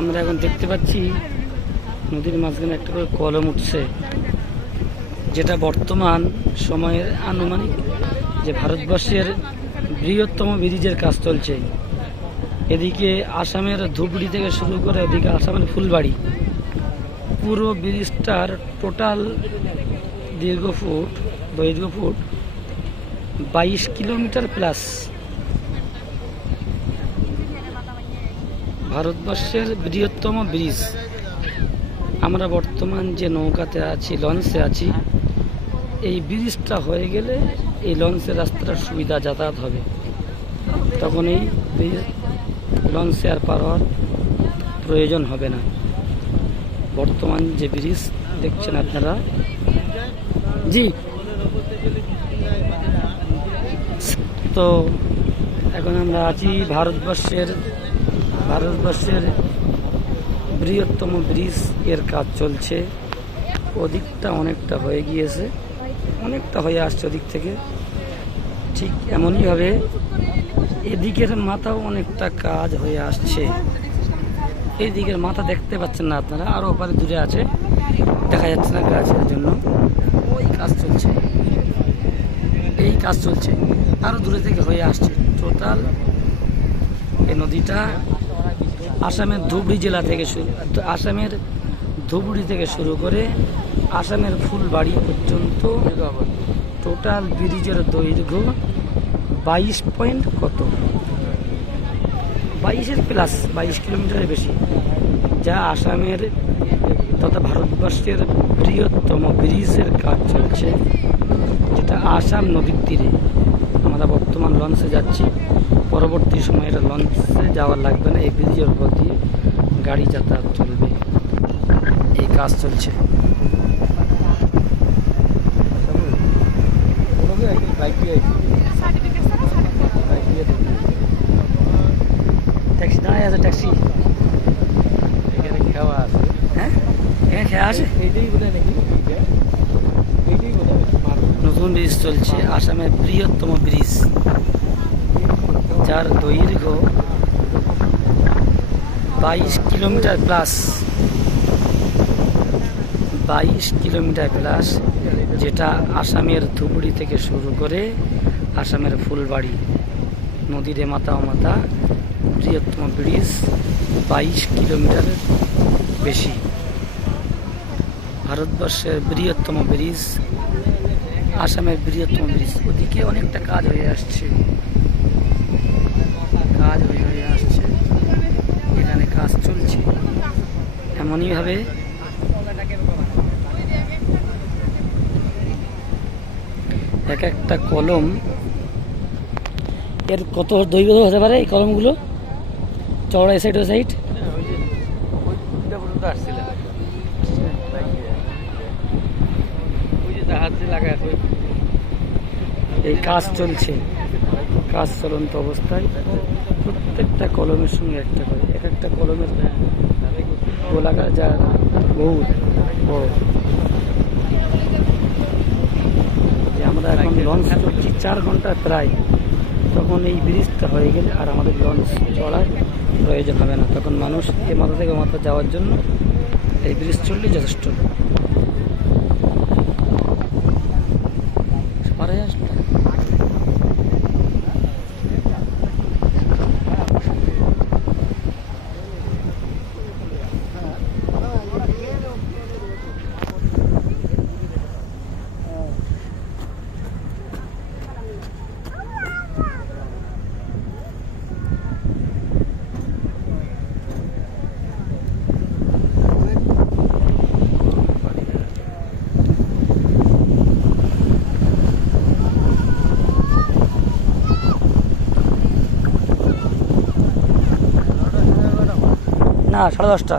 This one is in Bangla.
আমরা এখন দেখতে পাচ্ছি নদীর মাঝখানে একটা করে কলম উঠছে, যেটা বর্তমান সময়ের আনুমানিক যে ভারতবর্ষের বৃহত্তম ব্রিজের কাজ চলছে। এদিকে আসামের ধুবড়ি থেকে শুরু করে এদিকে আসামের ফুলবাড়ি। পুরো ব্রিজটার টোটাল দীর্ঘ ফুট, দৈর্ঘ্য ফুট বাইশ কিলোমিটার প্লাস। ভারতবর্ষের বৃহত্তম ব্রিজ। আমরা বর্তমান যে নৌকাতে আছি, লঞ্চে আছি, এই ব্রিজটা হয়ে গেলে এই লঞ্চের রাস্তাটার সুবিধা যাতায়াত হবে। তখন এই ব্রিজ লঞ্চে আর পার হওয়ার প্রয়োজন হবে না। বর্তমান যে ব্রিজ, দেখছেন আপনারা? জি। তো এখন আমরা আছি ভারতবর্ষের ভারতবর্ষের বৃহত্তম ব্রিজের কাজ চলছে। ওদিকটা অনেকটা হয়ে গিয়েছে। অনেকটা হয়ে আসছে ওদিক থেকে। ঠিক এমনইভাবে এদিকের মাথাও অনেকটা কাজ হয়ে আসছে। এই দিকের মাথা দেখতে পাচ্ছেন না আপনারা আরও ওপারে দূরে আছে। দেখা যাচ্ছে না গাছের জন্য। ওই কাজ চলছে। এই কাজ চলছে। আরও দূরে থেকে হয়ে আসছে। টোটাল এই নদীটা আসামের ধুবড়ি জেলা থেকে শুরু আসামের ধুবড়ি থেকে শুরু করে আসামের ফুলবাড়ি পর্যন্ত টোটাল ব্রিজের দৈর্ঘ্য বাইশ পয়েন্ট কত? বাইশের প্লাস বাইশ কিলোমিটারের বেশি। যা আসামের তথা ভারতবর্ষের বৃহত্তম ব্রিজের কাজ চলছে, যেটা আসাম নদীর তীরে। আমরা বর্তমান লঞ্চে যাচ্ছি। পরবর্তী সময়ে এটা লঞ্চে যাওয়া লাগবে না এই ব্রিজের উপর দিয়ে গাড়ি যাতায়াত চলবে। এই কাজ চলছে। ট্যাক্সি দাঁড়ায় আছে ট্যাক্সি এখানে খাওয়া আছে। হ্যাঁ? এখানে খেয়া আছে? এইটাই নাকি? নতুন ব্রিজ চলছে আসামের বৃহত্তম ব্রিজ যার দৈর্ঘ্য বাইশ কিলোমিটার প্লাস বাইশ কিলোমিটার প্লাস যেটা আসামের ধুবড়ি থেকে শুরু করে আসামের ফুলবাড়ি, নদীরে ও মাথা বৃহত্তম ব্রিজ বাইশ কিলোমিটারের বেশি। ভারতবর্ষের বৃহত্তম ব্রিজ, আসামের বৃহত্তম ব্রিজ, ওদিকে অনেকটা কাজ হয়ে আসছে কাজ হয়ে হয়ে আসছে এখানে কাজ চলছে এমনইভাবে এক একটা কলম। এর কত দৈর্ঘ্য হতে পারে এই কলমগুলো? চওড়া এ সাইড ও সাইড এই কাজ চলছে। কাজ চলন্ত অবস্থায় প্রত্যেকটা কলমের সঙ্গে একটা করে। এক একটা কলমের গোলাকার যা বহুত বড় যে আমরা এখন লঞ্চ করছি চার ঘণ্টা প্রায়। তখন এই ব্রিজটা হয়ে গেলে আর আমাদের লঞ্চ চড়ার প্রয়োজন হবে না। তখন মানুষ এ মাথা থেকে মাথা যাওয়ার জন্য এই ব্রিজ চললে যথেষ্ট। না সাড়ে দশটা।